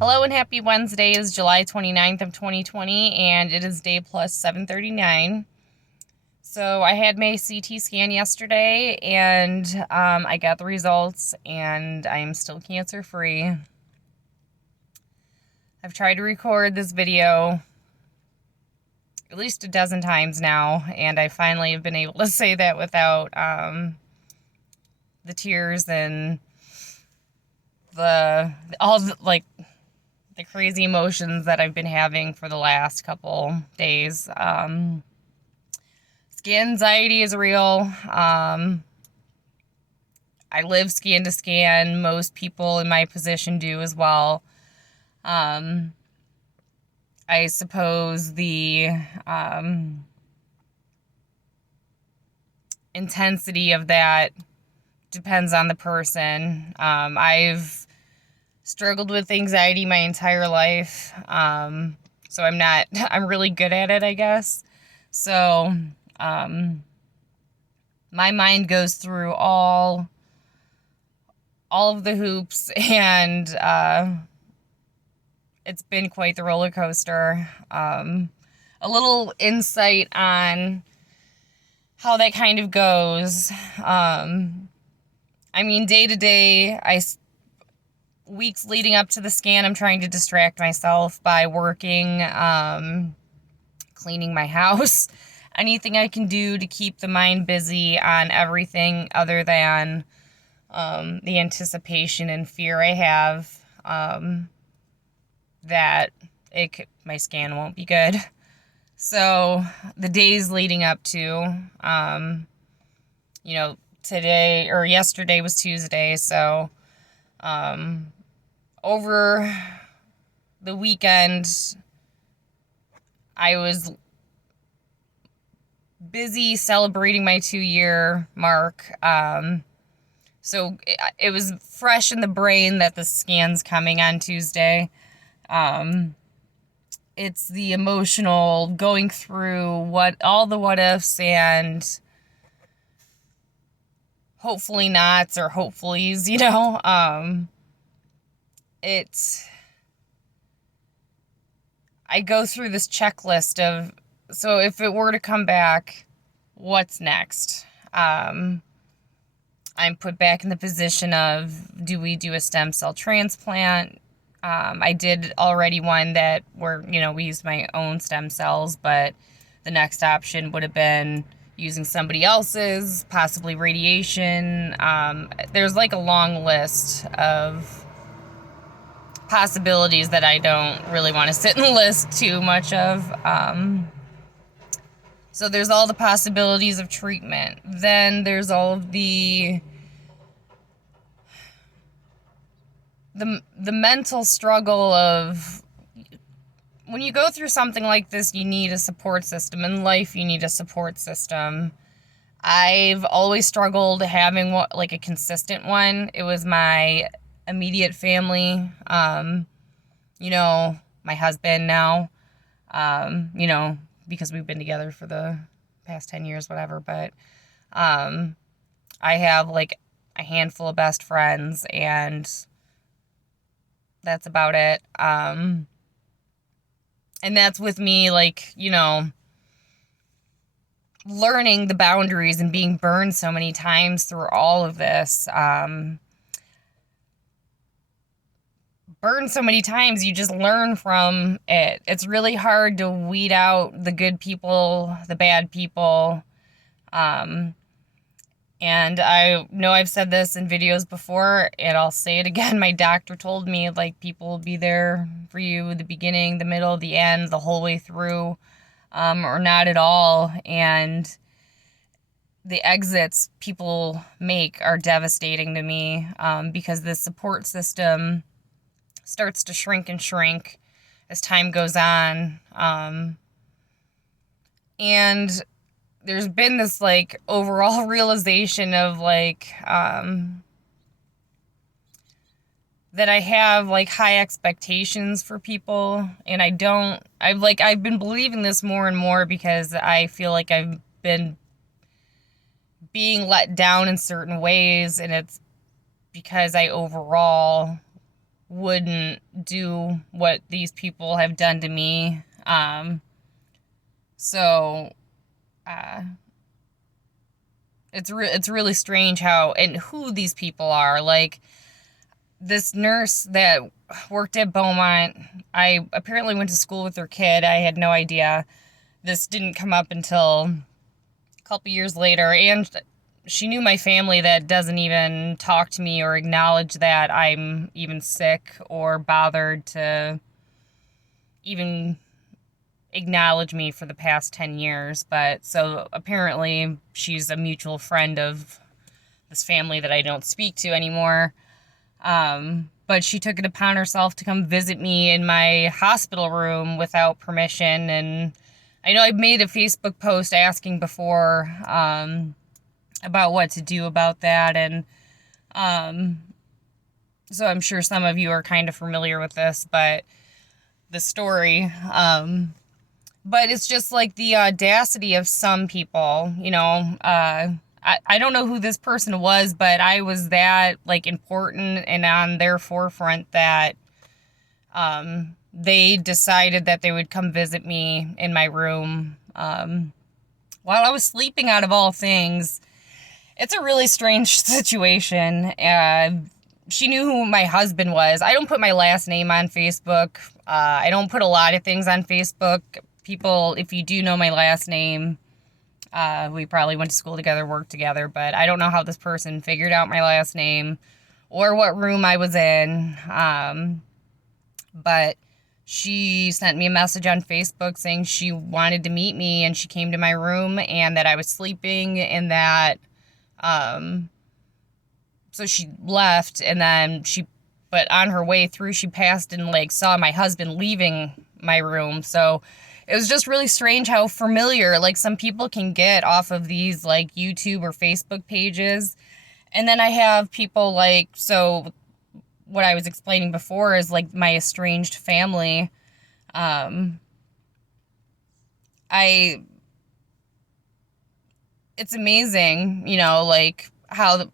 Hello and happy Wednesday. Is July 29th of 2020 and it is day plus 739. So I had my CT scan yesterday and I got the results and I'm still cancer free. I've tried to record this video at least a dozen times now, and I finally have been able to say that without the tears and the crazy emotions that I've been having for the last couple days. Scan anxiety is real. I live scan to scan. Most people in my position do as well. I suppose the intensity of that depends on the person. I've struggled with anxiety my entire life. So I'm really good at it, I guess. So, my mind goes through all of the hoops, and, it's been quite the roller coaster. A little insight on how that kind of goes. Day to day, weeks leading up to the scan, I'm trying to distract myself by working, cleaning my house, anything I can do to keep the mind busy on everything other than the anticipation and fear I have that my scan won't be good. So the days leading up to, today or yesterday was Tuesday, so over the weekend, I was busy celebrating my 2-year mark. So it was fresh in the brain that the scan's coming on Tuesday. It's the emotional going through all the what ifs and hopefully nots or hopefullys, I go through this checklist of, so if it were to come back, what's next? I'm put back in the position of, do we do a stem cell transplant? I did already one where we used my own stem cells, but the next option would have been using somebody else's, possibly radiation. There's like a long list of possibilities that I don't really want to sit and list too much of. So there's all the possibilities of treatment. Then there's all of the mental struggle of, when you go through something like this, you need a support system. In life, you need a support system. I've always struggled having a consistent one. It was my immediate family, my husband now, because we've been together for the past 10 years, whatever. But I have a handful of best friends, and that's about it. And that's with me, learning the boundaries and being burned so many times through all of this. Burned so many times, you just learn from it. It's really hard to weed out the good people, the bad people. And I know I've said this in videos before, and I'll say it again. My doctor told me, people will be there for you, the beginning, the middle, the end, the whole way through, or not at all. And the exits people make are devastating to me, because the support system starts to shrink and shrink as time goes on. And there's been this overall realization of that I have high expectations for people, and I've been believing this more and more because I feel like I've been being let down in certain ways, and it's because I overall wouldn't do what these people have done to me. So it's really strange how and who these people are. Like this nurse that worked at Beaumont, I apparently went to school with her kid. I had no idea. This didn't come up until a couple years later, and she knew my family that doesn't even talk to me or acknowledge that I'm even sick or bothered to even acknowledge me for the past 10 years. But so apparently she's a mutual friend of this family that I don't speak to anymore. But she took it upon herself to come visit me in my hospital room without permission. And I know I made a Facebook post asking before, about what to do about that. And, so I'm sure some of you are kind of familiar with this, but the story, but it's just like the audacity of some people, you know. I don't know who this person was, but I was that like important and on their forefront that they decided that they would come visit me in my room while I was sleeping, out of all things. It's a really strange situation. She knew who my husband was. I don't put my last name on Facebook. I don't put a lot of things on Facebook. People, if you do know my last name, we probably went to school together, worked together, but I don't know how this person figured out my last name or what room I was in. But she sent me a message on Facebook saying she wanted to meet me, and she came to my room and that I was sleeping, and that, so she left, and then but on her way through, she passed and like saw my husband leaving my room. So it was just really strange how familiar like some people can get off of these like YouTube or Facebook pages. And then I have people like, so what I was explaining before is like my estranged family. It's amazing, you know, like how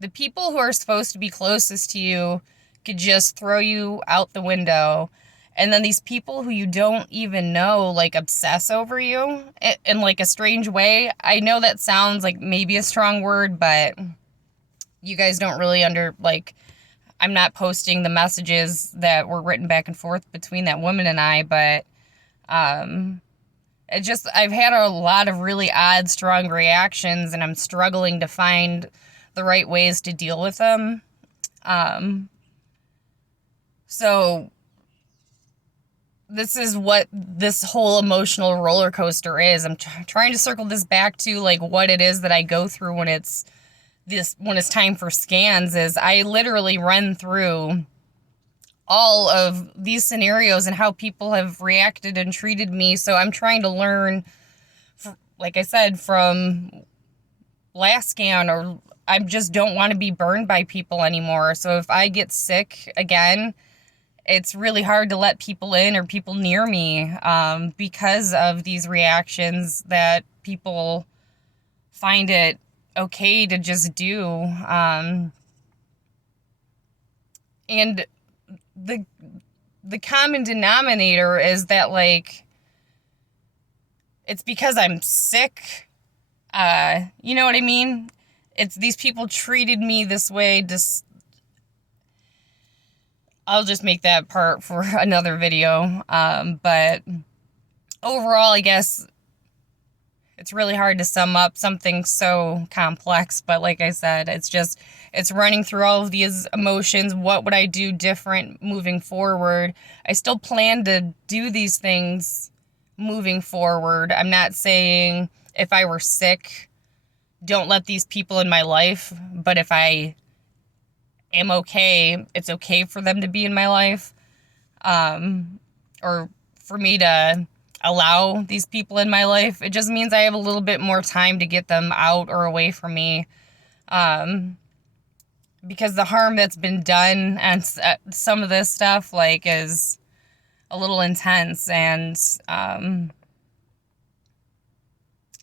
the people who are supposed to be closest to you could just throw you out the window. And then these people who you don't even know, like, obsess over you in like a strange way. I know that sounds like maybe a strong word, but you guys don't really I'm not posting the messages that were written back and forth between that woman and I, but I've had a lot of really odd, strong reactions, and I'm struggling to find the right ways to deal with them. So this is what this whole emotional roller coaster is. I'm trying to circle this back to like what it is that I go through when it's time for scans. Is I literally run through all of these scenarios and how people have reacted and treated me. So I'm trying to learn, like I said, from last scan, or I just don't want to be burned by people anymore. So if I get sick again, it's really hard to let people in or people near me because of these reactions that people find it okay to just do. And the common denominator is that, like, it's because I'm sick. You know what I mean? It's these people treated me this way. I'll just make that part for another video. But overall, I guess it's really hard to sum up something so complex. But like I said, it's running through all of these emotions. What would I do different moving forward? I still plan to do these things moving forward. I'm not saying if I were sick, don't let these people in my life. But if I am okay, it's okay for them to be in my life, or for me to allow these people in my life. It just means I have a little bit more time to get them out or away from me, because the harm that's been done and some of this stuff like is a little intense, and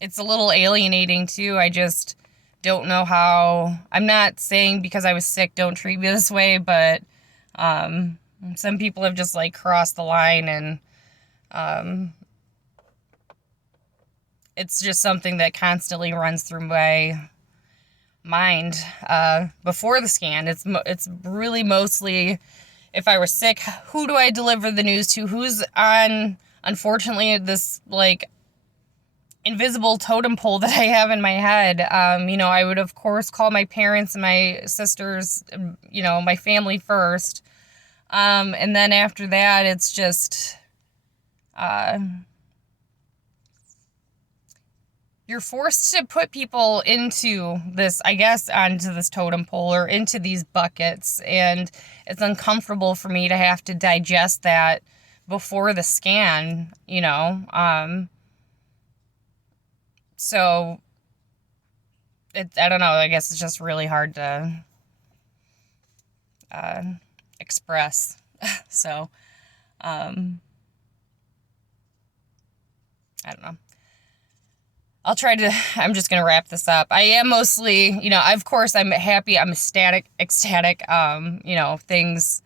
it's a little alienating too. I just don't know how. I'm not saying because I was sick, don't treat me this way, but Some people have just like crossed the line, and it's just something that constantly runs through my mind before the scan. It's really mostly, if I were sick, who do I deliver the news to? Who's on, unfortunately, this like invisible totem pole that I have in my head. I would of course call my parents and my sisters, my family first. And then after that, it's just, you're forced to put people into this, I guess, onto this totem pole or into these buckets. And it's uncomfortable for me to have to digest that before the scan, So I don't know, I guess it's just really hard to express. So, I don't know. I'm just going to wrap this up. I am mostly, of course, I'm happy. I'm ecstatic. Things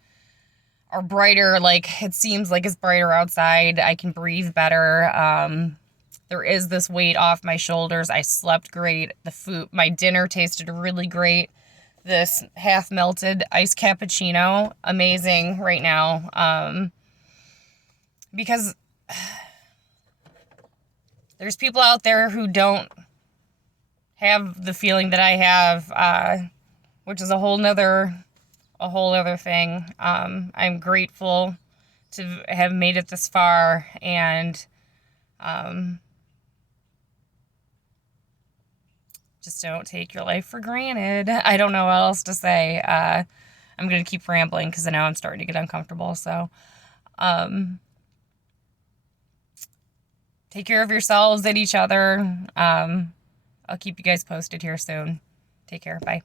are brighter. Like, it seems like it's brighter outside. I can breathe better. There is this weight off my shoulders. I slept great. My dinner tasted really great. This half melted iced cappuccino, amazing right now. Because there's people out there who don't have the feeling that I have, which is a whole other thing. I'm grateful to have made it this far, and just don't take your life for granted. I don't know what else to say. I'm going to keep rambling because I know I'm starting to get uncomfortable. So, take care of yourselves and each other. I'll keep you guys posted here soon. Take care. Bye.